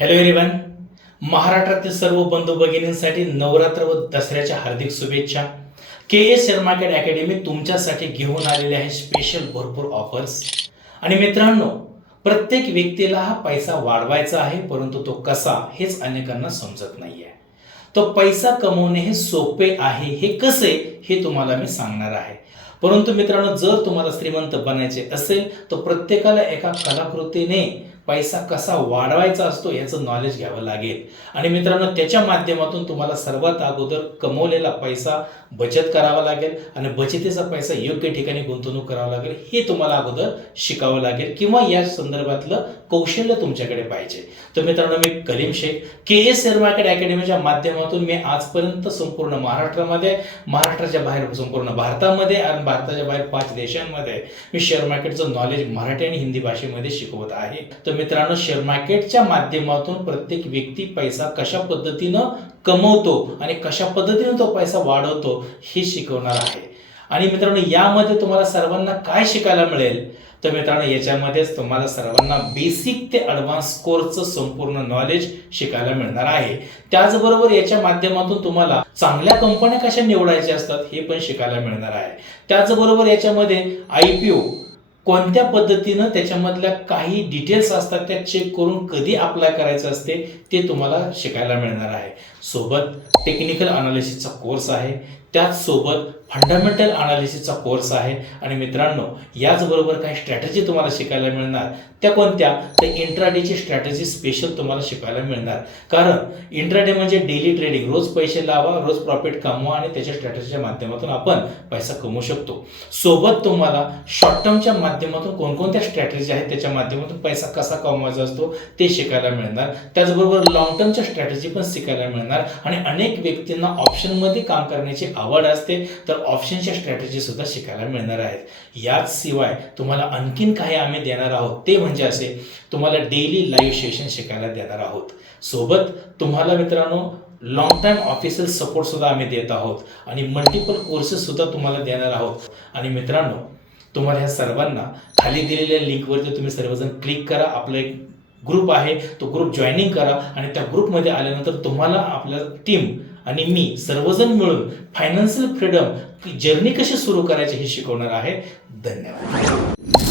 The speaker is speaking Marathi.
हॅलो एव्हरीवन महाराष्ट्रातील सर्व बंधू भगिनींसाठी नवरात्र व दसऱ्याच्या हार्दिक शुभेच्छा. के एस शेअर अकॅडमी तुमच्यासाठी घेऊन आलेले आहे स्पेशल भरपूर ऑफर्स आणि मित्रांनो प्रत्येक व्यक्तीला हा पैसा वाढवायचा आहे परंतु तो कसा हेच अनेकांना समजत नाही आहे तो पैसा कमवणे हे सोपे आहे हे कसे हे तुम्हाला मी सांगणार आहे. परंतु मित्रांनो जर तुम्हाला श्रीमंत बनायचे असेल तर प्रत्येकाला एका कलाकृतीने पैसा कसा वाढवायचा असतो याचं नॉलेज घ्यावं लागेल. आणि मित्रांनो त्याच्या माध्यमातून तुम्हाला सर्वात अगोदर कमवलेला पैसा बचत करावा लागेल आणि बचतीचा पैसा योग्य ठिकाणी गुंतवणूक करावा लागेल हे तुम्हाला अगोदर शिकावं लागेल किंवा या संदर्भातलं कौशल्य तुमच्याकडे पाहिजे. तर मित्रांनो मी Karim Shaikh K S share market अकॅडमीच्या माध्यमातून मी आजपर्यंत संपूर्ण महाराष्ट्रामध्ये महाराष्ट्राच्या बाहेर संपूर्ण भारतामध्ये आणि भारताच्या बाहेर पाच देशांमध्ये मी शेअर मार्केटचं नॉलेज मराठी आणि हिंदी भाषेमध्ये शिकवत आहे. तर मित्रांनो शेअर मार्केटच्या माध्यमातून प्रत्येक व्यक्ती पैसा कशा पद्धतीनं कमवतो आणि कशा पद्धतीने तो पैसा वाढवतो हे शिकवणार आहे. आणि मित्रांनो यामध्ये तुम्हाला सर्वांना काय शिकायला मिळेल? तर मित्रांनो याच्यामध्येच तुम्हाला सर्वांना बेसिक ते अडव्हान्स कोर्सचं संपूर्ण नॉलेज शिकायला मिळणार आहे. त्याचबरोबर याच्या माध्यमातून तुम्हाला चांगल्या कंपन्या कशा निवडायच्या असतात हे पण शिकायला मिळणार आहे. त्याचबरोबर याच्यामध्ये आय पी ओ कोणत्या पद्धतीनं त्याच्यामधल्या काही डिटेल्स असतात त्या चेक करून कधी अप्लाय करायचं असते ते तुम्हाला शिकायला मिळणार आहे. सोबत टेक्निकल अनालिसिसचा कोर्स आहे. त्याचसोबत फंडामेंटल अनालिसिसचा कोर्स आहे. आणि मित्रांनो याचबरोबर काही स्ट्रॅटजी तुम्हाला शिकायला मिळणार. त्या कोणत्या? तर इंट्राडेची स्ट्रॅटेजी स्पेशल तुम्हाला शिकायला मिळणार. कारण इंट्राडे म्हणजे डेली ट्रेडिंग रोज पैसे लावा रोज प्रॉफिट कमवा आणि त्याच्या स्ट्रॅटजीच्या माध्यमातून आपण पैसा कमवू शकतो. सोबत तुम्हाला शॉर्ट टर्मच्या माध्यमातून कोणकोणत्या स्ट्रॅटेजी आहेत त्याच्या माध्यमातून पैसा कसा कमवायचा असतो ते शिकायला मिळणार. त्याचबरोबर लॉंग टर्मच्या स्ट्रॅटजी पण शिकायला मिळणार. आणि अनेक व्यक्तींना ऑप्शनमध्ये काम करण्याची आवड असते. तर ऑप्शनच्या स्ट्रॅटेजी सुद्धा शिकायला मिळणार आहेत. याच शिवाय तुम्हाला आणखीन काही आम्ही देणार आहोत ते म्हणजे असे तुम्हाला डेली लाईव्ह सेशन शिकायला देणार आहोत. सोबत तुम्हाला मित्रांनो लॉंग टाईम ऑफिशियल सपोर्ट सुद्धा आम्ही देत आहोत आणि मल्टिपल कोर्सेस सुद्धा तुम्हाला देणार आहोत. आणि मित्रांनो तुम्हाला ह्या सर्वांना खाली दिलेल्या लिंकवरती तुम्ही सर्वजण क्लिक करा. आपलं एक ग्रुप आहे तो ग्रुप जॉईनिंग करा आणि त्या ग्रुपमध्ये आल्यानंतर तुम्हाला आपल्या टीम आणि मी सर्वजण मिळून फायनान्शियल फ्रीडम जर्नी कशी सुरू करायची हे शिकवणार आहे. धन्यवाद.